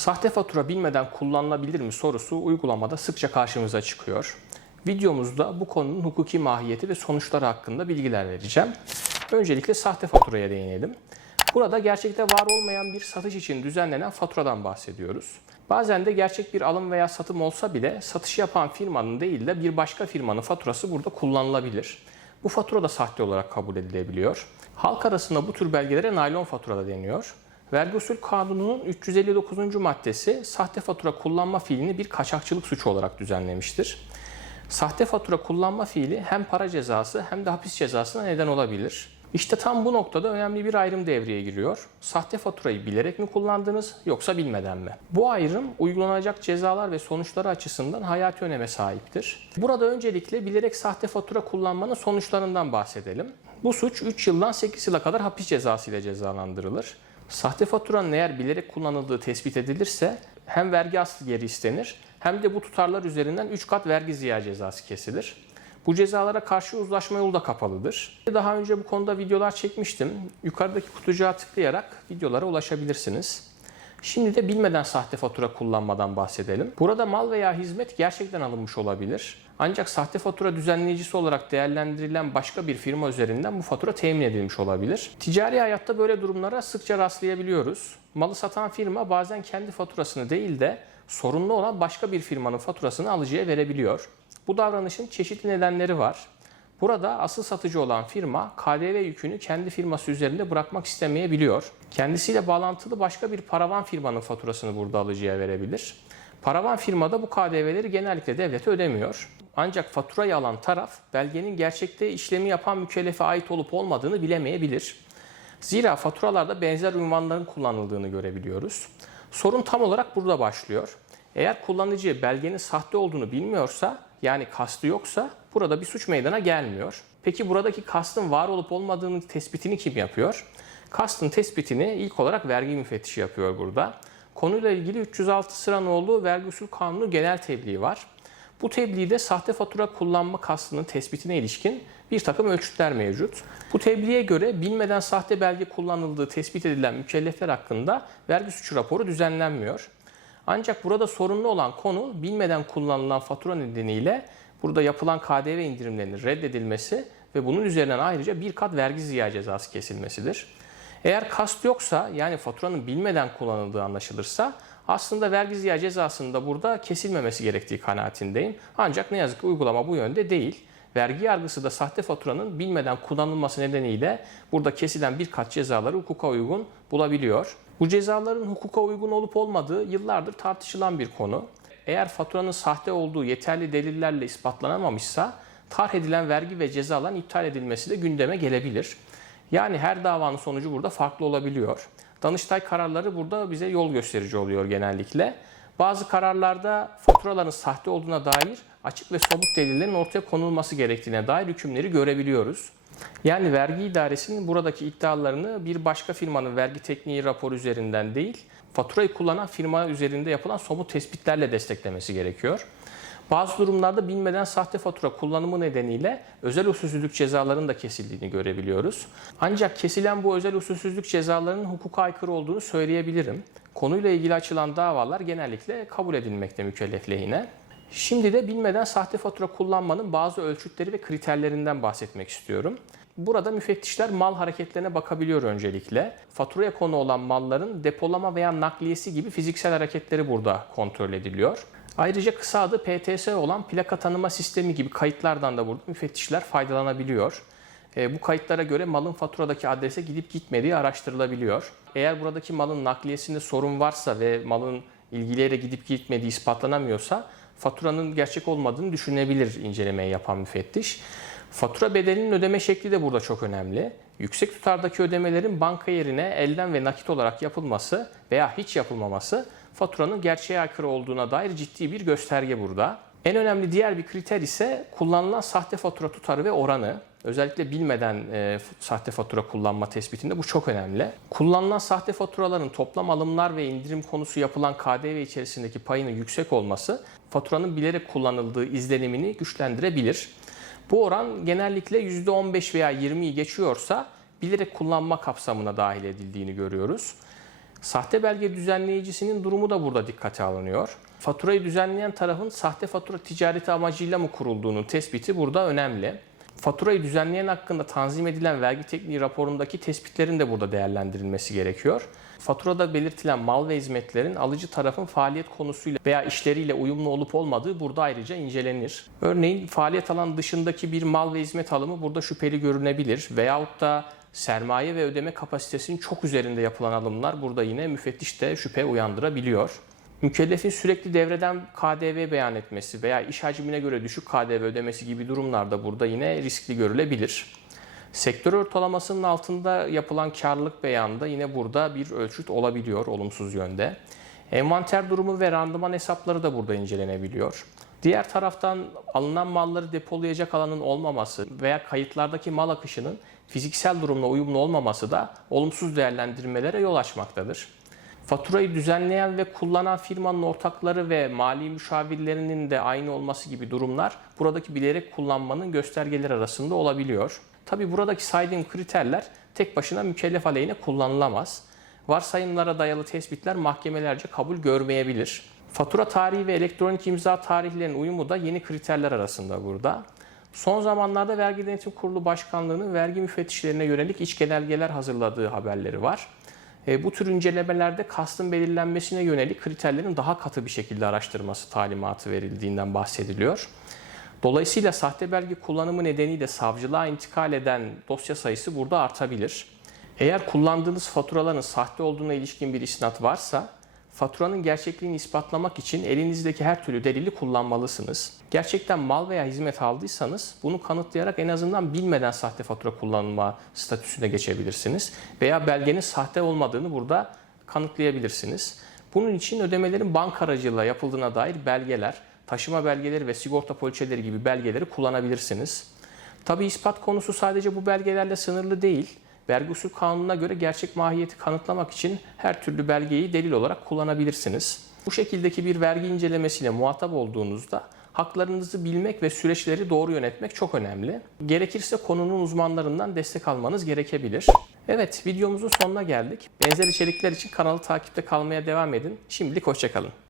Sahte fatura bilmeden kullanılabilir mi sorusu uygulamada sıkça karşımıza çıkıyor. Videomuzda bu konunun hukuki mahiyeti ve sonuçları hakkında bilgiler vereceğim. Öncelikle sahte faturaya değinelim. Burada gerçekte var olmayan bir satış için düzenlenen faturadan bahsediyoruz. Bazen de gerçek bir alım veya satım olsa bile satış yapan firmanın değil de bir başka firmanın faturası burada kullanılabilir. Bu fatura da sahte olarak kabul edilebiliyor. Halk arasında bu tür belgelere naylon fatura da deniyor. Vergi usul kanununun 359. maddesi sahte fatura kullanma fiilini bir kaçakçılık suçu olarak düzenlemiştir. Sahte fatura kullanma fiili hem para cezası hem de hapis cezasına neden olabilir. İşte tam bu noktada önemli bir ayrım devreye giriyor. Sahte faturayı bilerek mi kullandınız yoksa bilmeden mi? Bu ayrım uygulanacak cezalar ve sonuçları açısından hayati öneme sahiptir. Burada öncelikle bilerek sahte fatura kullanmanın sonuçlarından bahsedelim. Bu suç 3 yıldan 8 yıla kadar hapis cezası ile cezalandırılır. Sahte faturanın eğer bilerek kullanıldığı tespit edilirse hem vergi aslı geri istenir hem de bu tutarlar üzerinden 3 kat vergi ziyağı cezası kesilir. Bu cezalara karşı uzlaşma yolu da kapalıdır. Daha önce bu konuda videolar çekmiştim. Yukarıdaki kutucuğa tıklayarak videolara ulaşabilirsiniz. Şimdi de bilmeden sahte fatura kullanmadan bahsedelim. Burada mal veya hizmet gerçekten alınmış olabilir. Ancak sahte fatura düzenleyicisi olarak değerlendirilen başka bir firma üzerinden bu fatura temin edilmiş olabilir. Ticari hayatta böyle durumlara sıkça rastlayabiliyoruz. Malı satan firma bazen kendi faturasını değil de sorunlu olan başka bir firmanın faturasını alıcıya verebiliyor. Bu davranışın çeşitli nedenleri var. Burada asıl satıcı olan firma KDV yükünü kendi firması üzerinde bırakmak istemeyebiliyor. Kendisiyle bağlantılı başka bir paravan firmanın faturasını burada alıcıya verebilir. Paravan firmada bu KDV'leri genellikle devlete ödemiyor. Ancak faturayı alan taraf belgenin gerçekte işlemi yapan mükellefe ait olup olmadığını bilemeyebilir. Zira faturalarda benzer ünvanların kullanıldığını görebiliyoruz. Sorun tam olarak burada başlıyor. Eğer kullanıcı belgenin sahte olduğunu bilmiyorsa yani kastı yoksa burada bir suç meydana gelmiyor. Peki buradaki kastın var olup olmadığının tespitini kim yapıyor? Kastın tespitini ilk olarak vergi müfettişi yapıyor burada. Konuyla ilgili 306 sıra nolu vergi usul kanunu genel tebliği var. Bu tebliğde sahte fatura kullanma kastının tespitine ilişkin bir takım ölçütler mevcut. Bu tebliğe göre bilmeden sahte belge kullanıldığı tespit edilen mükellefler hakkında vergi suçu raporu düzenlenmiyor. Ancak burada sorunlu olan konu bilmeden kullanılan fatura nedeniyle burada yapılan KDV indirimlerinin reddedilmesi ve bunun üzerinden ayrıca bir kat vergi ziyağı cezası kesilmesidir. Eğer kast yoksa yani faturanın bilmeden kullanıldığı anlaşılırsa aslında vergi ziyağı cezasının da burada kesilmemesi gerektiği kanaatindeyim. Ancak ne yazık ki uygulama bu yönde değil. Vergi yargısı da sahte faturanın bilmeden kullanılması nedeniyle burada kesilen bir kat cezaları hukuka uygun bulabiliyor. Bu cezaların hukuka uygun olup olmadığı yıllardır tartışılan bir konu. Eğer faturanın sahte olduğu yeterli delillerle ispatlanamamışsa tarh edilen vergi ve cezaların iptal edilmesi de gündeme gelebilir. Yani her davanın sonucu burada farklı olabiliyor. Danıştay kararları burada bize yol gösterici oluyor genellikle. Bazı kararlarda faturaların sahte olduğuna dair açık ve somut delillerin ortaya konulması gerektiğine dair hükümleri görebiliyoruz. Yani vergi idaresinin buradaki iddialarını bir başka firmanın vergi tekniği raporu üzerinden değil, faturayı kullanan firma üzerinde yapılan somut tespitlerle desteklemesi gerekiyor. Bazı durumlarda bilmeden sahte fatura kullanımı nedeniyle özel usulsüzlük cezalarının da kesildiğini görebiliyoruz. Ancak kesilen bu özel usulsüzlük cezalarının hukuka aykırı olduğunu söyleyebilirim. Konuyla ilgili açılan davalar genellikle kabul edilmekte mükellef lehine. Şimdi de bilmeden sahte fatura kullanmanın bazı ölçütleri ve kriterlerinden bahsetmek istiyorum. Burada müfettişler mal hareketlerine bakabiliyor öncelikle. Faturaya konu olan malların depolama veya nakliyesi gibi fiziksel hareketleri burada kontrol ediliyor. Ayrıca kısa adı PTS olan plaka tanıma sistemi gibi kayıtlardan da burada müfettişler faydalanabiliyor. E, bu kayıtlara göre malın faturadaki adrese gidip gitmediği araştırılabiliyor. Eğer buradaki malın nakliyesinde sorun varsa ve malın ilgili yere gidip gitmediği ispatlanamıyorsa faturanın gerçek olmadığını düşünebilir incelemeyi yapan müfettiş. Fatura bedelinin ödeme şekli de burada çok önemli. Yüksek tutardaki ödemelerin banka yerine elden ve nakit olarak yapılması veya hiç yapılmaması faturanın gerçeğe aykırı olduğuna dair ciddi bir gösterge burada. En önemli diğer bir kriter ise kullanılan sahte fatura tutarı ve oranı. Özellikle bilmeden e, sahte fatura kullanma tespitinde bu çok önemli. Kullanılan sahte faturaların toplam alımlar ve indirim konusu yapılan KDV içerisindeki payının yüksek olması faturanın bilerek kullanıldığı izlenimini güçlendirebilir. Bu oran genellikle %15 veya 20'yi geçiyorsa bilerek kullanma kapsamına dahil edildiğini görüyoruz. Sahte belge düzenleyicisinin durumu da burada dikkate alınıyor. Faturayı düzenleyen tarafın sahte fatura ticareti amacıyla mı kurulduğunun tespiti burada önemli. Faturayı düzenleyen hakkında tanzim edilen vergi tekniği raporundaki tespitlerin de burada değerlendirilmesi gerekiyor. Faturada belirtilen mal ve hizmetlerin alıcı tarafın faaliyet konusuyla veya işleriyle uyumlu olup olmadığı burada ayrıca incelenir. Örneğin faaliyet alan dışındaki bir mal ve hizmet alımı burada şüpheli görünebilir veyahut da sermaye ve ödeme kapasitesinin çok üzerinde yapılan alımlar burada yine müfettişte şüphe uyandırabiliyor. Mükellefin sürekli devreden KDV beyan etmesi veya iş hacmine göre düşük KDV ödemesi gibi durumlarda burada yine riskli görülebilir. Sektör ortalamasının altında yapılan karlılık beyanında yine burada bir ölçüt olabiliyor olumsuz yönde. Envanter durumu ve randıman hesapları da burada incelenebiliyor. Diğer taraftan alınan malları depolayacak alanın olmaması veya kayıtlardaki mal akışının fiziksel durumla uyumlu olmaması da olumsuz değerlendirmelere yol açmaktadır. Faturayı düzenleyen ve kullanan firmanın ortakları ve mali müşavirlerinin de aynı olması gibi durumlar buradaki bilerek kullanmanın göstergeleri arasında olabiliyor. Tabi buradaki saydığım kriterler tek başına mükellef aleyhine kullanılamaz. Varsayımlara dayalı tespitler mahkemelerce kabul görmeyebilir. Fatura tarihi ve elektronik imza tarihlerinin uyumu da yeni kriterler arasında burada. Son zamanlarda Vergi Denetim Kurulu Başkanlığı'nın vergi müfettişlerine yönelik iç genelgeler hazırladığı haberleri var. E, bu tür incelemelerde kastın belirlenmesine yönelik kriterlerin daha katı bir şekilde araştırması talimatı verildiğinden bahsediliyor. Dolayısıyla sahte belge kullanımı nedeniyle savcılığa intikal eden dosya sayısı burada artabilir. Eğer kullandığınız faturaların sahte olduğuna ilişkin bir isnat varsa faturanın gerçekliğini ispatlamak için elinizdeki her türlü delili kullanmalısınız. Gerçekten mal veya hizmet aldıysanız bunu kanıtlayarak en azından bilmeden sahte fatura kullanma statüsüne geçebilirsiniz. Veya belgenin sahte olmadığını burada kanıtlayabilirsiniz. Bunun için ödemelerin banka aracılığıyla yapıldığına dair belgeler, taşıma belgeleri ve sigorta poliçeleri gibi belgeleri kullanabilirsiniz. Tabi ispat konusu sadece bu belgelerle sınırlı değil. Vergi usul kanununa göre gerçek mahiyeti kanıtlamak için her türlü belgeyi delil olarak kullanabilirsiniz. Bu şekildeki bir vergi incelemesiyle muhatap olduğunuzda haklarınızı bilmek ve süreçleri doğru yönetmek çok önemli. Gerekirse konunun uzmanlarından destek almanız gerekebilir. Evet videomuzun sonuna geldik. Benzer içerikler için kanalı takipte kalmaya devam edin. Şimdilik hoşçakalın.